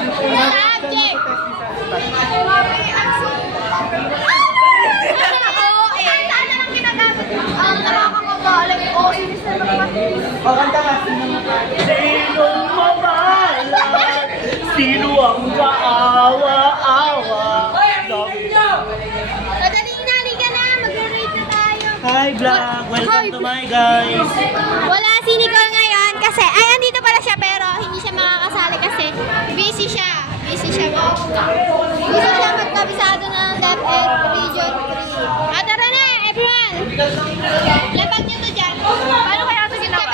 Subject! Sana lang ginagamit ang nakakabalik o inis na naman. Kanta ka, sinong mamahalan? Sino ang kaawa-awa? Madaling naliga na, mag-rate na tayo. Hi vlog! Welcome to my guys! Wala si Nicole ngayon kasi, ay andito pala siya pero hindi siya makakasali kasi busy siya. Busy siya magkabisado ng DepEd Region 3. At tara na, everyone! Lapag nyo to dyan. Paano kaya ito ginawa?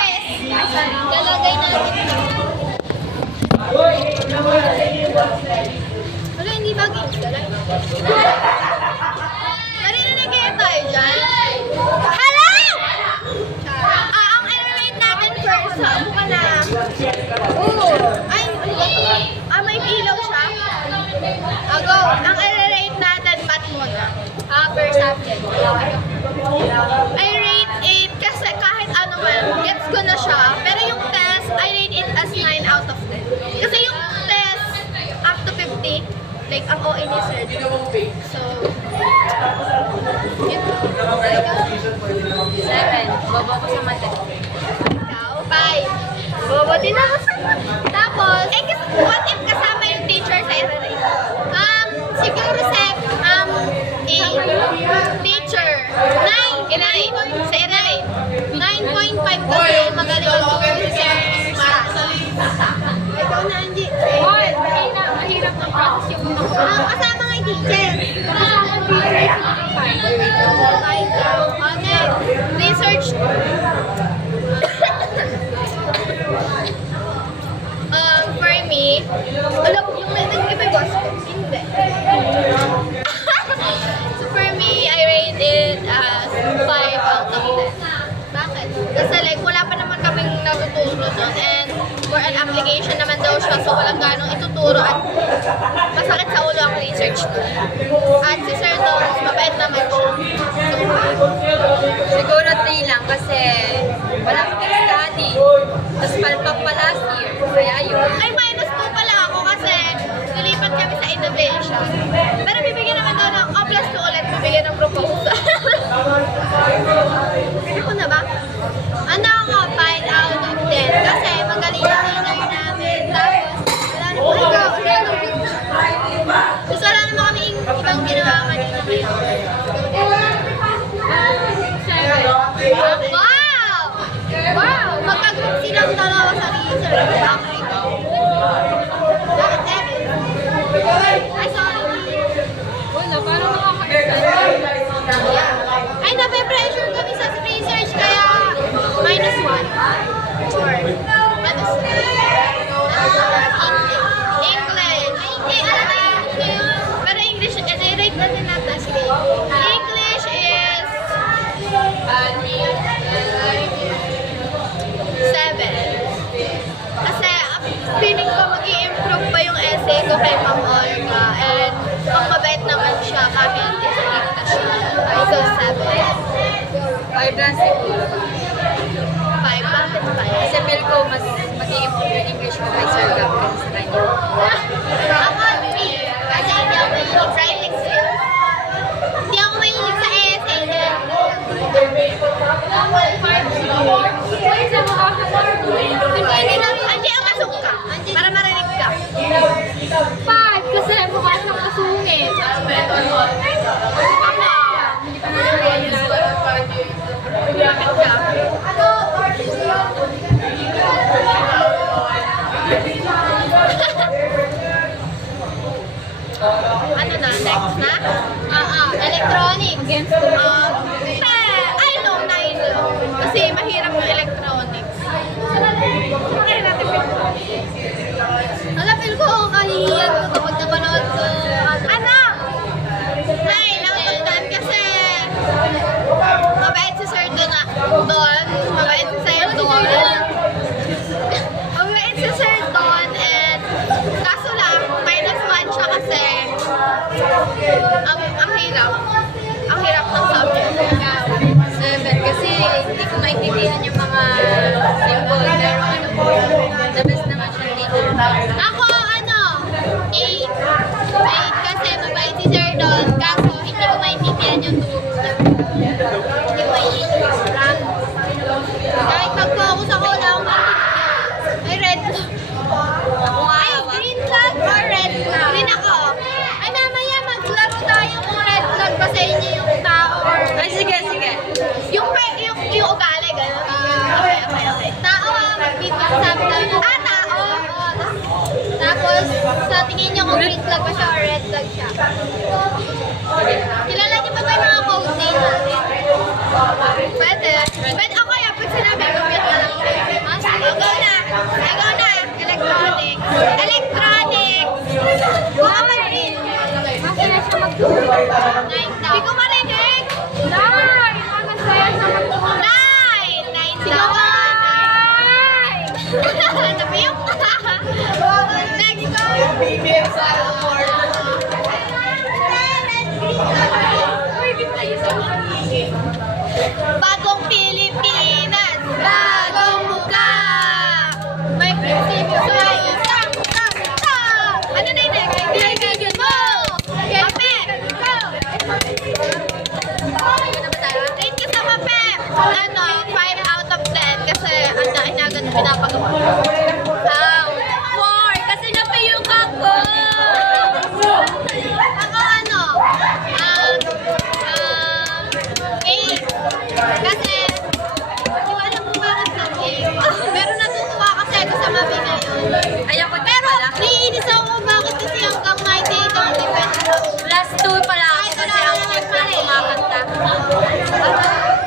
Lalagay natin. Wala, hindi bagay. Marinig kaya tayo dyan? Hello! Ang i-rate natin first. Saan ka na? Ay, may ilaw siya. Go. Ang i-rate natin, bat muna. Per subject. I rate 8 kasi kahit ano man, gets ko na siya. Pero yung test, I rate it as 9 out of 10. Kasi yung test, up to 50, like ang OA ni Sir. So, yun. 7. Bobo ko sa mata. Ikaw? 5. Bobo din ako sa mata. Tapos, what if kasama yung teacher sa i-rate? Siguro 7. 8. Teacher. 9. Inay. Sa inay. 9.5 kasi magaling ang ikaw na, Angie. Mahirap ng process yung kasama nga yung teacher. Research. For me, alam mo yung nag-ibay boss ko? Hindi. So for me, I rate it as 5 out of 10. Bakit? Kasi like, wala pa naman kaming natuturo doon and for an application naman daw siya so walang ganong ituturo at masakit sa ulo ang research ko. At si Sir Dons, mabait naman siya. Siguro 3 lang kasi wala ko study. Tapos palpak pa last year. Kaya yun. Ay, minus 2 pala ako kasi nilipat kami sa innovation. Pero bibigyan naman daw ng plus 2 ulit, bibigyan ng proposal. Pili ko na ba? Ano ako, 5 out of 10. Kasi magaling na trainer namin. Tapos, wala naman kami ibang ginawa kanina ngayon. Wow! Wow! Magkagroup silang dalawa sa research. Bakit? Bakit 7? Ay, sorry. Wala, parang nakaka-excited. Ay, nape-pressure kami sa research kaya minus 1. Or, minus 1. English. Ay, alam na English na yun. Pero English, rate natin natin. Sige. English is 7. Kasi feeling ko mag-i-improve pa yung essay ko kay Ma'am Olga and ang mabait naman siya kahit isipin na siya. So 7. 5 lang siguro. 5. Bakit 5? Kasi feel ko mas mag-i-improve yung English ko kay Sir Gab kasi sa kanya. Ako 3. Kasi hindi ako mahilig writing skills. Hindi ako mahilig sa essay din. Angie, umasok ka. Para marinig ka. 5 kasi mukha siyang kasungit. Bakit ka? Ano na? Next na? Electronics. I know. Kasi mahirap ng electronics. Kaya natin feel ko kahihiyan ko kapag napanood ko. Ano? 9 out of 10 kasi mabait si Sir Don. Mabait si Sir Don. Mabait si Sir Don and kaso lang, minus 1 siya kasi ang hirap. Ang hirap ng subject. 7 kasi hindi ko maintindihan yung mga symbol. Pero ano po, the best naman siya dito. Ako, Kilala niyo ba tayo mga code name natin? Pwede. Pwede ako kaya pag sinabi ko, wait ka lang. Go na. Go na. Electronics. Electronics. Mga manin. Bakit na siya mag-9 daw? Hindi ko marinig. 9. Mga saya sa mag-9. 9 daw. 9. Napiyok. Next go. Bagong Pilipinas, bagong mukha. May prinsipyo sa isang tao. Ano na yun? Kaibigan mo. Kape. Go. Rate ka sa kape. 5 out of 10 kasi ang dahil na agad pinapagawa. 4 kasi napiyok ako. Ako 8. Kasi, hindi ko alam kung bakit nag-8. Pero natutuwa kasi ako sa mabi ngayon. Ayaw ko Pero, naiinis ako kung bakit kasi hanggang 98 ang depende ako. Plus 2 pala ako kasi ang cute na kumakanta.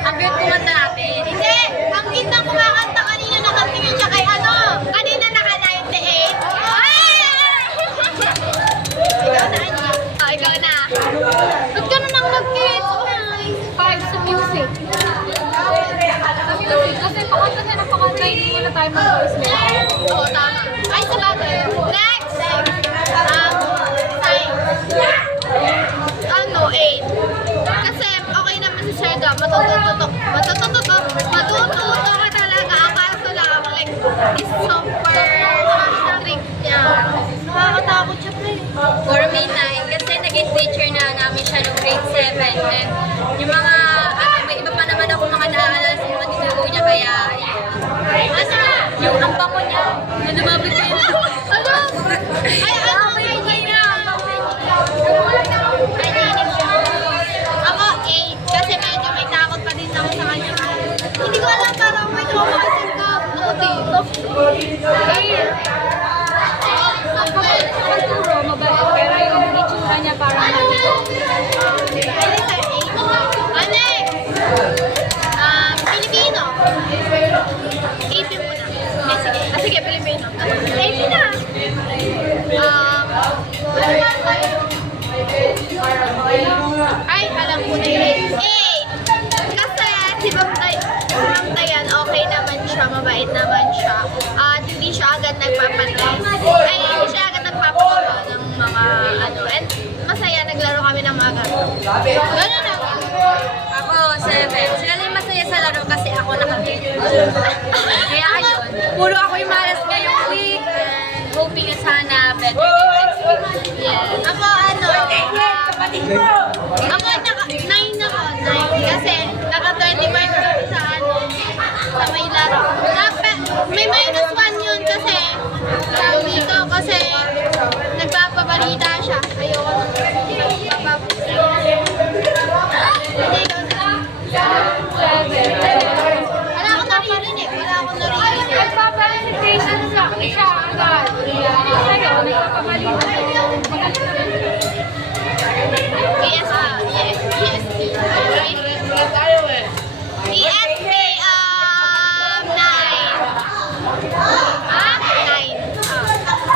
Ang cute kumanta natin. Hindi! Ang ganda kumakanta kanina nakatingin siya kay kanina naka-98. Ay! Ikaw na, Angie. Ikaw na. Ba't ka na nang nag-kids? 5 sa music. Sa music. Kasi pakanta na pakanta, hindi mo na tayo mag-voice mo. Oo, tama. Ay, sa bagay. Next! Science. 8. Kasi okay naman si Sir Gab. Matututo ka talaga. Ang kaso lang, like, is super strict niya. Nakakatakot siya, pre. For me, 9. Kasi naging teacher na namin siya noong grade 7. And yung mga, may iba pa naman ako mga naaalala sa mga tinuro niya. Kaya, yung ang bango niya, na lumabit ko yun. Ano? Ay, hygienic siya. Ako, 8. Kasi medyo may takot pa din ako sa kanya. Hindi ko alam, parang may trauma kasi ka. Ako dito. Ang pagkakas sa pagturo, mabait. Pero yung itsura niya parang nandito. Pwede sa 8. Next! Pilipino. AP muna. Sige, Pilipino. AP na. Ay, alam ko na yun. 8. Kasi si Ma'am Dayan, okay naman siya, mabait naman siya. At hindi siya agad nagpapalis. Ay, hindi siya agad nagpapagawa ng mga and masaya, naglaro kami ng mga ganun. Ganun na. Ako, 7. Sila lang masaya sa laro kasi ako nakakita. Kaya ayun, puro ako yung malas ngayong week and hoping na sana better than next week. Yes. Ako, ako, 9 ako. 9. Kasi, naka-25 kami sa may laro. May minus 1 yun kasi, lumiko kasi, nagpapabalita siya. Ayoko nang nagpapabalita. Hindi ko wala akong naririnig. Nagpapalitation sa akin siya agad. Sa'yo, nagpapabalita. ESP. ESP, 9.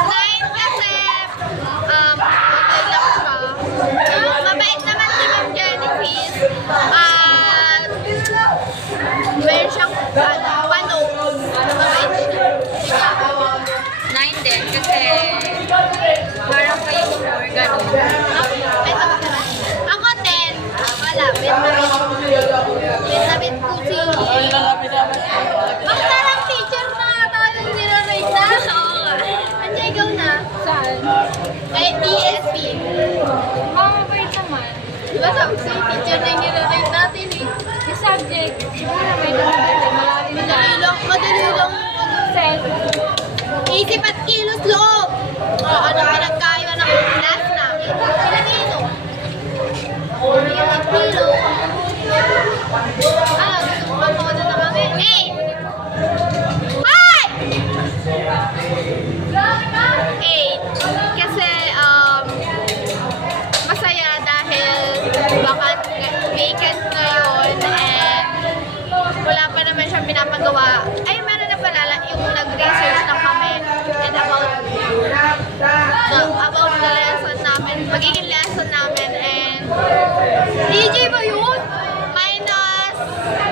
9 kasi, mabait naman si Ma'am Jennifer. Meron siyang pano. Mabait siya. 9 din kasi parang kayo more ganun. Ako 10. Wala, bit na pusi. Magtarang teacher na nga tayo nire-rate na. Oo nga. Andiyan, ikaw na. Saan? Kay ESP. Mababait naman. Diba sabi sa'yo, teacher na yung nire-rate natin eh. Yung subject, siguro may dalawa. Madali lang. Self. Isip at kilos loob. Ano pinagkaiba ng class namin? Pilipino. Isip at kilos. Gusto mo manood na kami? 8. 8. Kasi, wala pa naman siyang pinapagawa. Ay, meron na pala yung nag-research na kami and about the lesson namin, magiging lesson namin, and DJ ba yun? Minus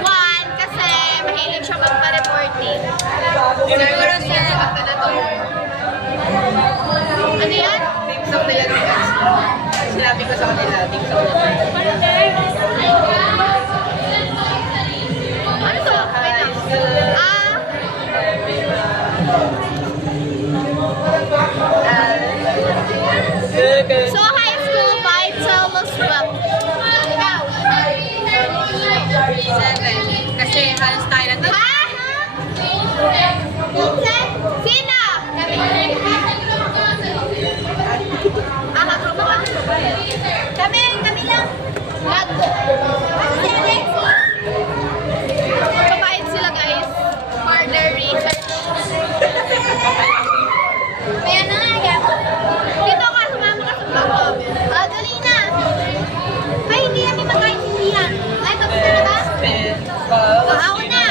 1 kasi mahilig siya magpa-reporting. Siguro siya. Ano yan? Team song nila ni Guys. Sinabi ko sa kanila, team song nila. Ano to? Wait lang. So, high school vibes sa Luswap. Ikaw? 7. Kasi halos tayo lang din. Ha? Sino? Kami lang. Mabait sila guys. Partner research. Kaya na nga, dito ka, sumama ka sa vlog. Dali na. Ay, hindi namin magkaintindihan. Ay, tapos na ba? Ako na.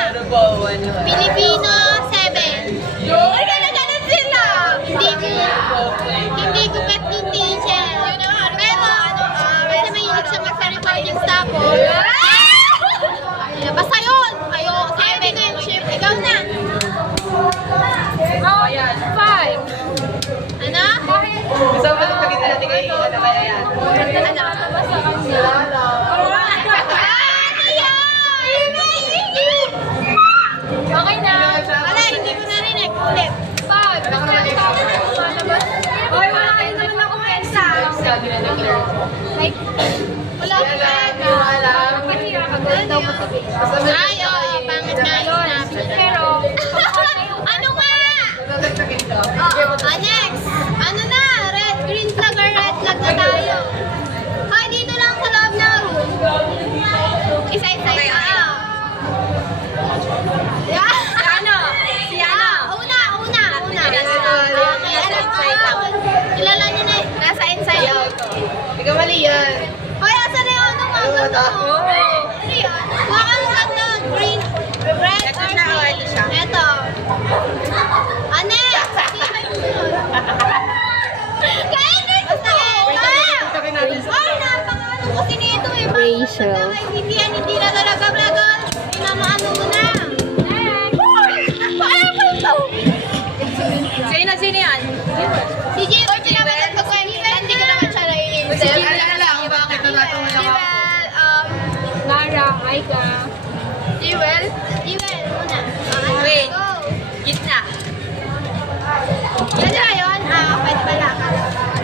Pilipino 7. Ay, ganun sila. Hindi ko pet yung teacher. Pero, kasi mahilig siya magsa-recording tapos. Basta yun. Ayo, 7. Ikaw na. 5. Ano? Gusto mo ba pagkita natin kay ano kaya yan? Ano? Okay na. Wala, hindi ko narinig. Ulit. Pag. Hoy, wala kayo naman ako pensa. Like, wala ko na. Ay, oo, pangit nga yung sinabi. Pero, ano nga? Next. Ano na? Red, green flag or red flag na tayo. Hoy, dito lang sa loob ng room. Isa-isa. Yeah. Si ano? Una. Okay, kilala niyo na nasa inside out. Hindi ka mali yan. Hoy, asan na yung ano nga? Ganda mo. Ano yan? Bakang ganda. Green. Red. Ito siya, or green? ito siya. Ito. Ano? Sino ba yung sunod? Kainis na ito. Ay, napaka-ano kasi nito eh. Rachel. Hindi na talaga talaga. Pinamaano mo na. Sino yan? Si Jewel, pinapanood ko kay hindi ko naman siya naiinip. Si Jewel, lang, bakit natutulog ako? Lara, Aika. Jewel, muna. Wait. Go. Gitna. Ano ba yun? Pwede pala.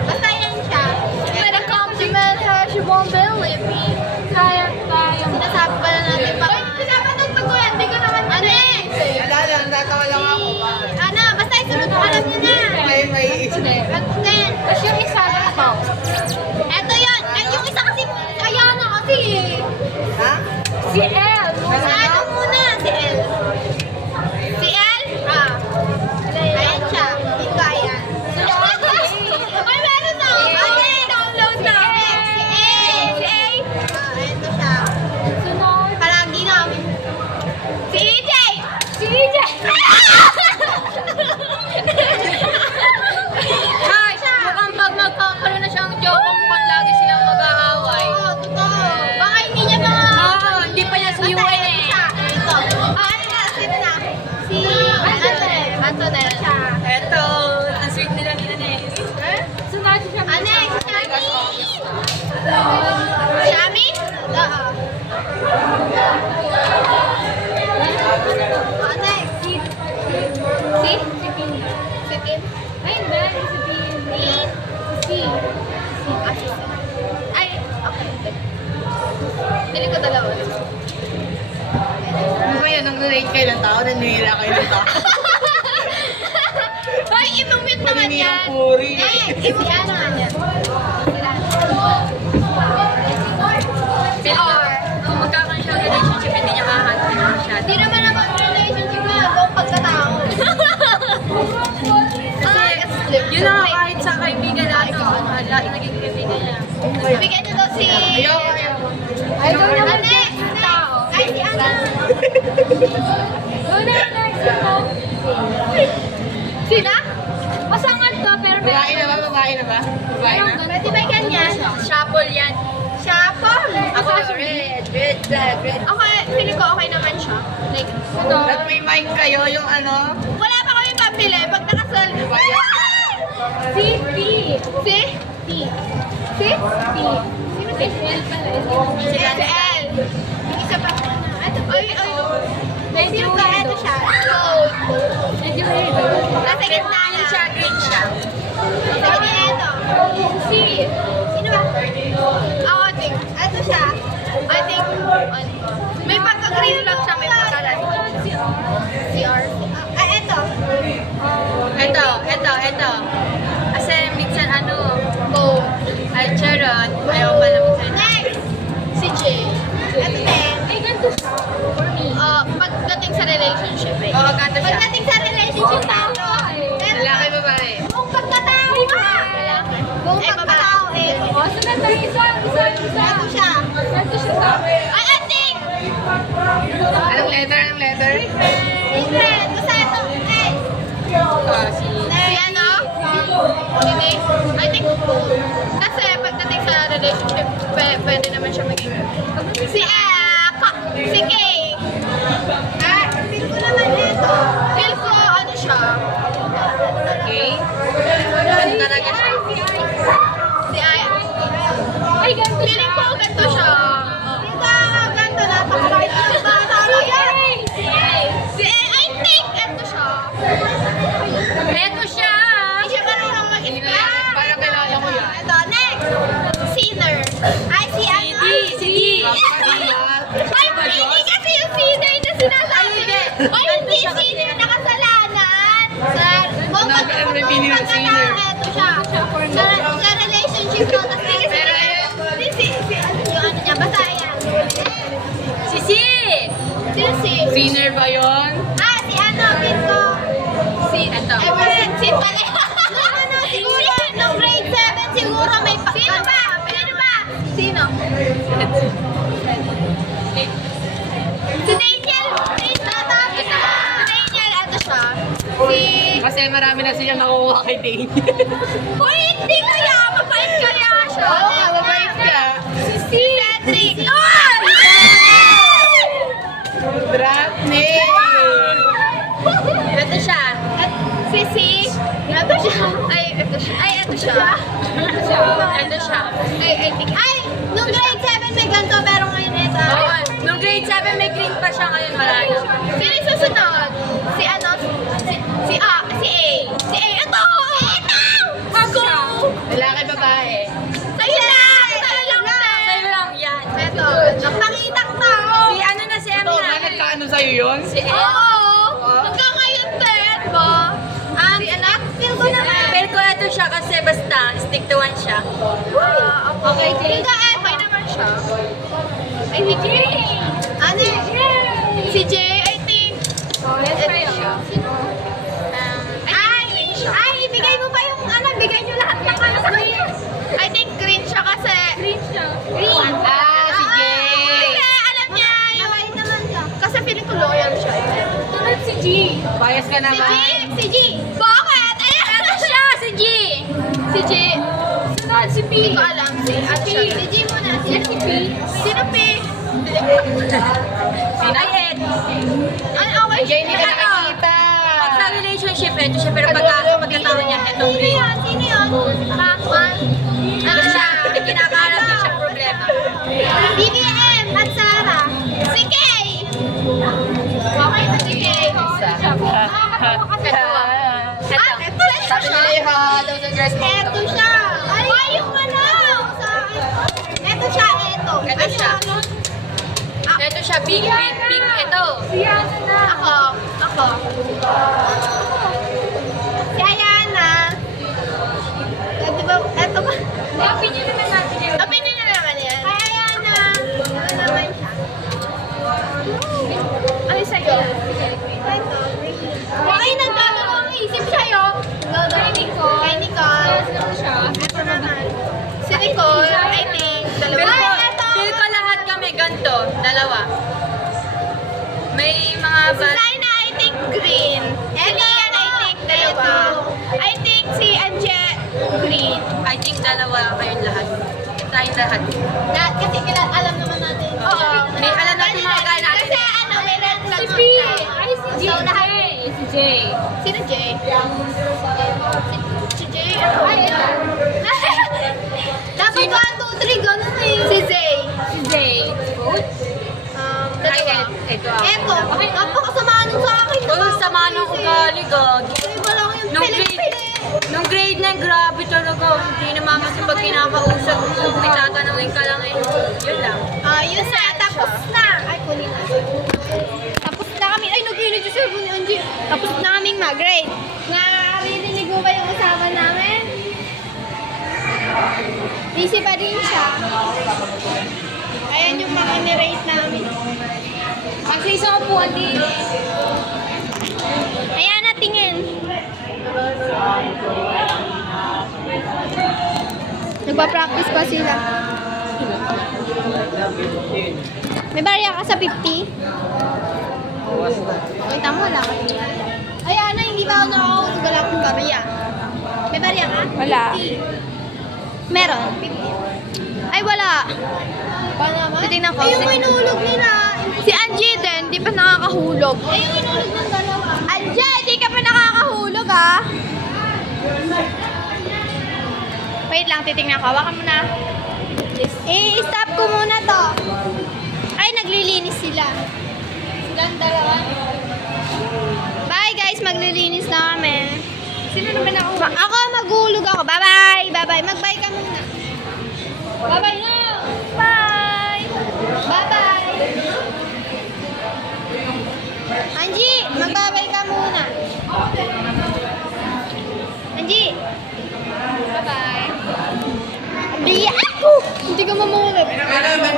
Basta yan siya. When I compliment her, she won't believe me. Kaya. Sinasabi pala natin pa. Pinapanood ko yan, hindi ko naman naiinip. Wala lang, natawa lang ako. Ano, basta isunod mo, alam niyo na. May isip. Then, tapos yung isa ba? Eto yun. Ay, yung isa kasi, Ayana kasi eh. Ha? Si El. Si ano muna? Si El. Si El? Ayan siya. Dito, ayan. Ay, meron na. Ay, download na. Si A. Ayan to siya. Palagi namin. Si EJ. Ay, mukhang pag magkakaroon na siyang joke, mukhang lagi silang mag-aaway. Oo, totoo. Baka hindi niya mga... Oo, hindi pa niya suyuin eh. Ito. Ano na? Sino na? Si Antonel. Eto, ang sweet nila ni Anes. Sunod siya. Anex, Shami? Oo. Anex. Si? Si Tim? Ay, hindi. Si Tim. Si. Ay, okay. Dili ko dalawa. Ano ba yan? Nung narate kayo ng tao, nanihira kayo ng tao. Ay, imumit naman Pwede yan. niyang puri. Imumit naman yan. Si R, kung magkakaroon siya ng relationship, hindi niya kahantin masyado. Di naman ako relationship na buong pagkatao. Yun na nga, kahit sa kaibigan natin, lahat naging kaibigan niya. Bigyan niyo daw si... Ay, si Ana. ba? Babae na? Pwede ba ganyan? Shuffle yan. Shuffle! Ako, red, black, red. Okay, feeling ko okay naman siya. Like, At may mic kayo, yung ano? wala pa kami pabili. Pag nakasal... Si P. Si? P. Si? P. Sino si L pala? Si L. Yung isa pa. Ay, ay. Sino ka? Ito siya. Gold. Nasa gitna Green niya. siya, green siya. Nasa gitna ito. Si. Sino ba? Ako, think. Ito siya. I think, may pagka-green lang siya, may pagka-red. Si R. Ah, ito. Ito. Kasi minsan ano, Gold. ay charot. Ayaw pala minsan. Next! Si J. Ito din. Ay, ganito siya. For me. Pagdating sa relationship eh. Oo, ganito siya. Pagdating sa relationship tayo. Lalaki, babae. Buong pagkatao nga. Buong pagkatao eh. O, sunod na isa. Ito siya. Ay, ating! Anong letter? Secret. Basta ito. Eh. Si ano? Si May? I think kasi pagdating sa relationship, pwede naman siya maging si si Kay. Feel ko naman ito. Feel ko ano siya. Okay? Ano talaga siya? Si Ay. Ay, ganito siya. Feeling ko ganito siya. Hindi ganito na. Si A, I think ito siya. Ito siya! Hindi siya marunong mag-explain. Parang kilala ko yun. Ito, next. Sinner. Ay, si ano? Si D. Ay, hindi kasi yung sinner na sinasabi. Ay, hindi sinner na kasalanan. Sir, buong May meaning ng sinner. Ito siya. Sa relationship ko. Tapos hindi kasi yung ano niya, basta yan. Si C! Si. Sinner ba yun? Ah, si ano, Pinto. Ito. Si pala. Ano, siguro, nung grade 7, siguro may pa. Sino ba? Sino? Si Daniel. Si Daniel, ito siya. Kasi marami na siya nakukuha kay Dane. Uy, hindi kaya. Mabait kaya siya. Oo, mabait ka. Si Cedric. Daphne! Ito siya. Si. Ito siya. Ay, ito siya. Ito siya. Ay, I think. Ay, nung grade 7 may ganito, pero ngayon ito. Oo. Nung grade 7 may green pa siya, ngayon wala na. Sino yung susunod? Si ano? Si A. Ito! Ito! Ako! Lalaki, babae. Sa'yo lang! Sa'yo lang! Sa'yo lang yan. Ito. Nakitang tao! Si ano na si M Ito, na? nagkaano sa'yo yun? Si M. Oo! Hanggang ngayon din, ba? Si anak? Feel ko naman. Pero ko ito siya kasi basta stick to one siya. Okay, feel ko okay naman siya. Ay, si Jay! Ano? Si Jay, I think. Ito siya. Ay, ibigay mo pa yung ano, bigay nyo lahat ng ano sa kanya. I think green siya kasi. Green siya. Green. Si Jay. Kasi alam niya yung... naman siya. Kasi feeling ko loyal siya. Tunod si G. Bias ka Si G. naman. Si G. Bakit? Ayan. Ito siya, si G. Si G. Sunod si P. Hindi ko alam. Si siya. Si G muna. Si P. Sino P? Ay, Ed. Ano, okay Jay, hindi ka Ito. nakikita. Pag sa relationship, ito siya. Pero pagkataon niya, ito Sino green. yun? Sino yun? Bakman. Ito siya. Kinakaharap niya siya problema. BBM at Sarah. Si Kay. Okay, si Kay. Ito. Ito Sabi nila yung daw sa dress mo. Eto siya. Ay, yung ano. Eto siya, eto. Eto siya. Ito siya, big. Ito. Ako. Si Ayana. Di ba, eto ba? Opinion naman natin yan. Opinion na naman yan. Ay, Ayana. Ano naman siya? Ano sa'yo? Ay, naglalaro ang isip sa'yo. Kay Nicole. Ito naman. Si Nicole, I think, dalawa. Feel ko lahat kami ganito. Dalawa. May mga Si Zaina, I think green. Si Lian, I think dalawa. I think si Anje, Green. I think dalawa kayong lahat. Tayong lahat. Lahat kasi alam naman natin. Oo, may alam natin mga kaya natin. Kasi ano, may red flag. Si P! Ay, si J! Si J! Sino Jay? Si Jay? Ay, ito. Dapat 1, 2, 3, ganun eh. Si Zay. Si J! Ay, Dalawa. ito. Eto, napakasama nung sa akin. Oh, sama ng ugali, gag. Iba lang yung Nung pilit-pilit. Nung grade 9, grabe talaga. Hindi na mama sa pag kinakausap mo, may tatanungin ka lang eh. Yun lang. Yun na, tapos na. Ay, kunin na. Tapos na kami. Ay, nag-init yung cellphone ni Angie. Tapos na kaming mag-grade. Naririnig mo ba yung usapan namin? Busy pa din siya. Ayan yung mga nirate namin. Mag-place ako po, Adi. Ayan na, tingin. Nagpa-practice pa sila. May barya ka sa 50? Wait, tama, wala ka. Ay, Ana, hindi ba ako nakakahulog? Wala akong barya. May barya ka? Wala. 50. Meron? 50. Ay, wala. Paano naman? Titignan ko. Ay, yung inulog nila. Si Angie din, di pa nakakahulog. Ay, yung inulog ng dalawa. Angie, di ka pa nakakahulog, ah. Wait lang, titignan ko. Hawakan mo na. I-stop ko muna to. Ay, naglilinis sila. Silang dalawa. Bye guys, maglilinis na kami. Sino naman ako? Ako, maghulog ako. Bye-bye. Bye-bye. Mag-bye ka muna. Bye-bye na. Bye. Bye-bye. Angie, mag-bye ka muna. Angie. Bye-bye. Biya ako! Hindi ka mamulog. Ano, may